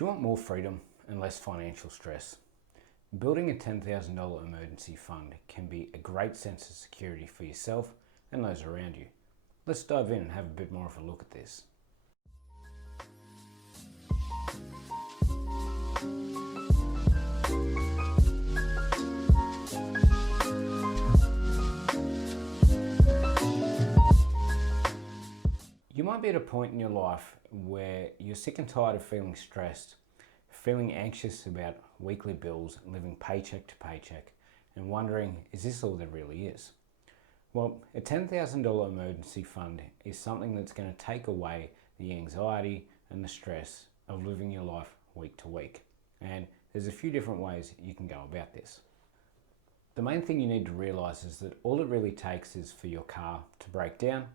Do you want more freedom and less financial stress? Building a $10,000 emergency fund can be a great sense of security for yourself and those around you. Let's dive in and have a bit more of a look at this. You might be at a point in your life where you're sick and tired of feeling stressed, feeling anxious about weekly bills, living paycheck to paycheck, and wondering, is this all there really is? Well, a $10,000 emergency fund is something that's going to take away the anxiety and the stress of living your life week to week. And there's a few different ways you can go about this. The main thing you need to realize is that all it really takes is for your car to break down,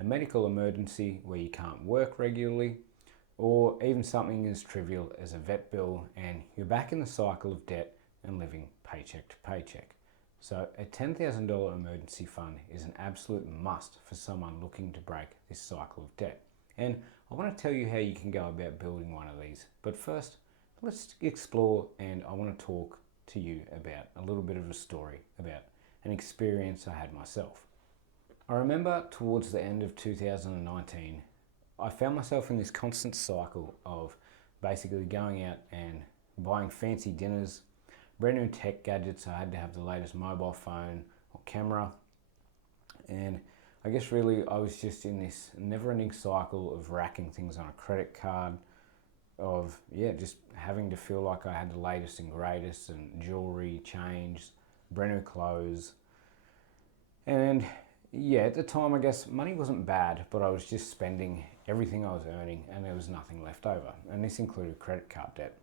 a medical emergency where you can't work regularly, or even something as trivial as a vet bill, and you're back in the cycle of debt and living paycheck to paycheck. So a $10,000 emergency fund is an absolute must for someone looking to break this cycle of debt. And I want to tell you how you can go about building one of these. But first, let's explore, and I want to talk to you about a little bit of a story about an experience I had myself. I remember towards the end of 2019, I found myself in this constant cycle of basically going out and buying fancy dinners, brand new tech gadgets. I had to have the latest mobile phone or camera. And I guess really I was just in this never-ending cycle of racking things on a credit card, of just having to feel like I had the latest and greatest, and jewelry, chains, brand new clothes. And at the time, I guess money wasn't bad, but I was just spending everything I was earning and there was nothing left over. And this included credit card debt.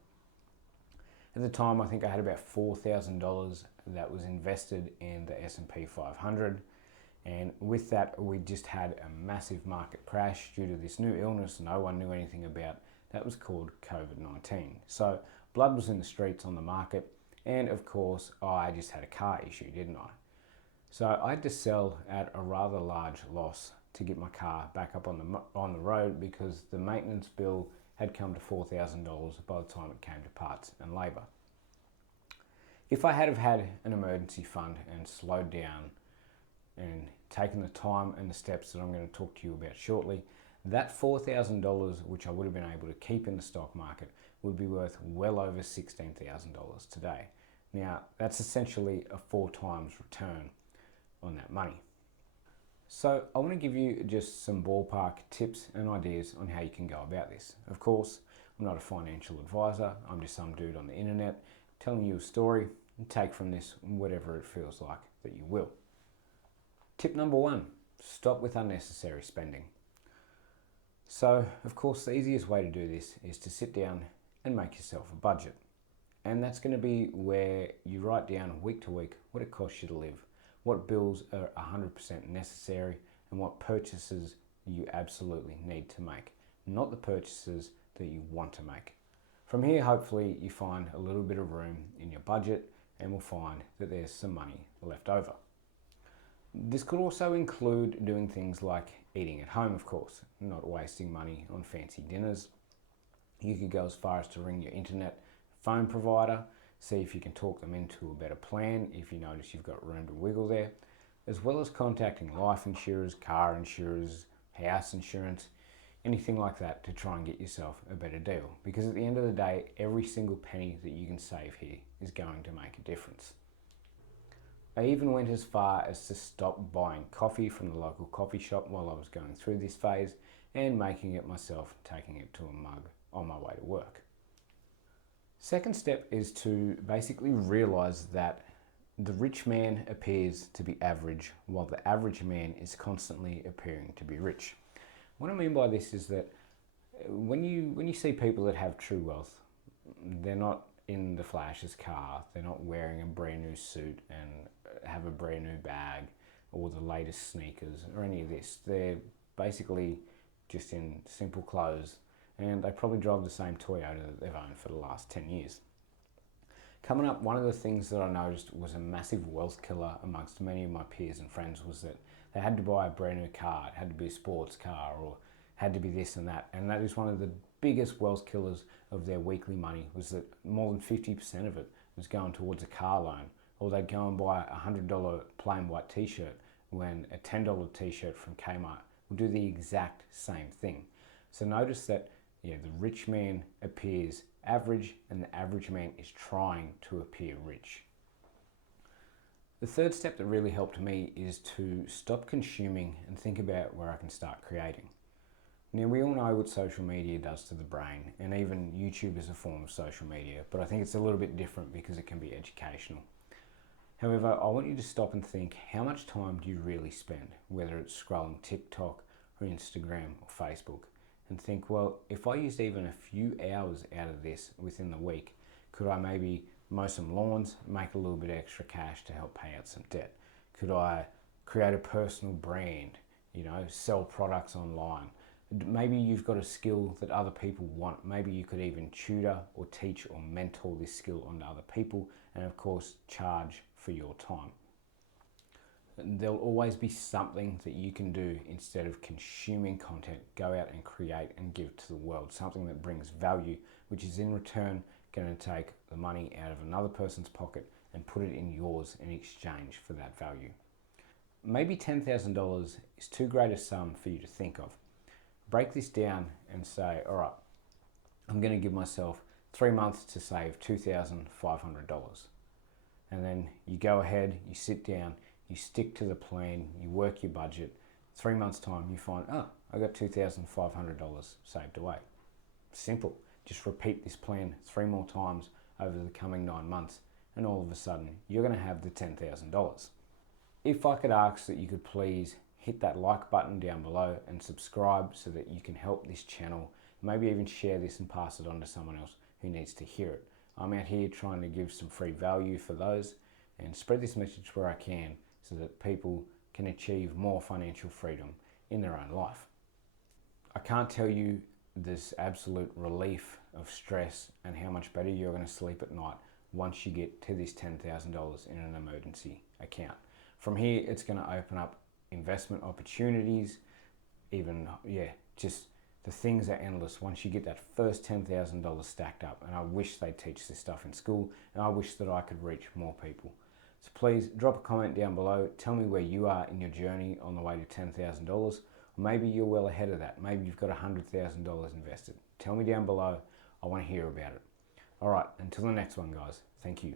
At the time, I think I had about $4,000 that was invested in the S&P 500. And with that, we just had a massive market crash due to this new illness no one knew anything about. That was called COVID-19. So blood was in the streets on the market. And of course, I just had a car issue, didn't I? So I had to sell at a rather large loss to get my car back up on the road, because the maintenance bill had come to $4,000 by the time it came to parts and labour. If I had have had an emergency fund and slowed down and taken the time and the steps that I'm going to talk to you about shortly, that $4,000, which I would have been able to keep in the stock market, would be worth well over $16,000 today. Now, that's essentially a 4 times return on that money. So I want to give you just some ballpark tips and ideas on how you can go about this. Of course, I'm not a financial advisor. I'm just some dude on the internet telling you a story, and take from this whatever it feels like that you will. Tip number 1, stop with unnecessary spending. So, of course, the easiest way to do this is to sit down and make yourself a budget. And that's going to be where you write down week to week what it costs you to live, what bills are 100% necessary, and what purchases you absolutely need to make, not the purchases that you want to make. From here, hopefully you find a little bit of room in your budget and will find that there's some money left over. This could also include doing things like eating at home, of course, not wasting money on fancy dinners. You could go as far as to ring your internet phone provider, see if you can talk them into a better plan if you notice you've got room to wiggle there, as well as contacting life insurers, car insurers, house insurance, anything like that, to try and get yourself a better deal. Because at the end of the day, every single penny that you can save here is going to make a difference. I even went as far as to stop buying coffee from the local coffee shop while I was going through this phase, and making it myself, taking it to a mug on my way to work. Second step is to basically realize that the rich man appears to be average, while the average man is constantly appearing to be rich. What I mean by this is that when you see people that have true wealth, they're not in the flashiest car, they're not wearing a brand new suit and have a brand new bag or the latest sneakers or any of this. They're basically just in simple clothes, and they probably drive the same Toyota that they've owned for the last 10 years. Coming up, one of the things that I noticed was a massive wealth killer amongst many of my peers and friends was that they had to buy a brand new car. It had to be a sports car, or had to be this and that. And that is one of the biggest wealth killers of their weekly money was that more than 50% of it was going towards a car loan, or they'd go and buy a $100 plain white t-shirt when a $10 t-shirt from Kmart will do the exact same thing. So notice that the rich man appears average and the average man is trying to appear rich. The third step that really helped me is to stop consuming and think about where I can start creating. Now, we all know what social media does to the brain, and even YouTube is a form of social media, but I think it's a little bit different because it can be educational. However, I want you to stop and think, how much time do you really spend, whether it's scrolling TikTok or Instagram or Facebook, and think, well, if I used even a few hours out of this within the week, could I maybe mow some lawns, make a little bit extra cash to help pay out some debt? Could I create a personal brand, sell products online? Maybe you've got a skill that other people want. Maybe you could even tutor or teach or mentor this skill onto other people, and of course charge for your time. There'll always be something that you can do instead of consuming content. Go out and create and give to the world something that brings value, which is in return going to take the money out of another person's pocket and put it in yours in exchange for that value. Maybe $10,000 is too great a sum for you to think of. Break this down and say, all right, I'm going to give myself 3 months to save $2,500. And then you go ahead, you sit down, you stick to the plan, you work your budget. 3 months time, you find, I got $2,500 saved away. Simple. Just repeat this plan 3 more times over the coming 9 months, and all of a sudden, you're going to have the $10,000. If I could ask that you could please hit that like button down below and subscribe so that you can help this channel, maybe even share this and pass it on to someone else who needs to hear it. I'm out here trying to give some free value for those and spread this message where I can so that people can achieve more financial freedom in their own life. I can't tell you this absolute relief of stress and how much better you're going to sleep at night once you get to this $10,000 in an emergency account. From here, it's going to open up investment opportunities, just the things are endless once you get that first $10,000 stacked up. And I wish they'd teach this stuff in school, and I wish that I could reach more people. So please drop a comment down below. Tell me where you are in your journey on the way to $10,000. Or maybe you're well ahead of that. Maybe you've got $100,000 invested. Tell me down below. I want to hear about it. All right, until the next one, guys. Thank you.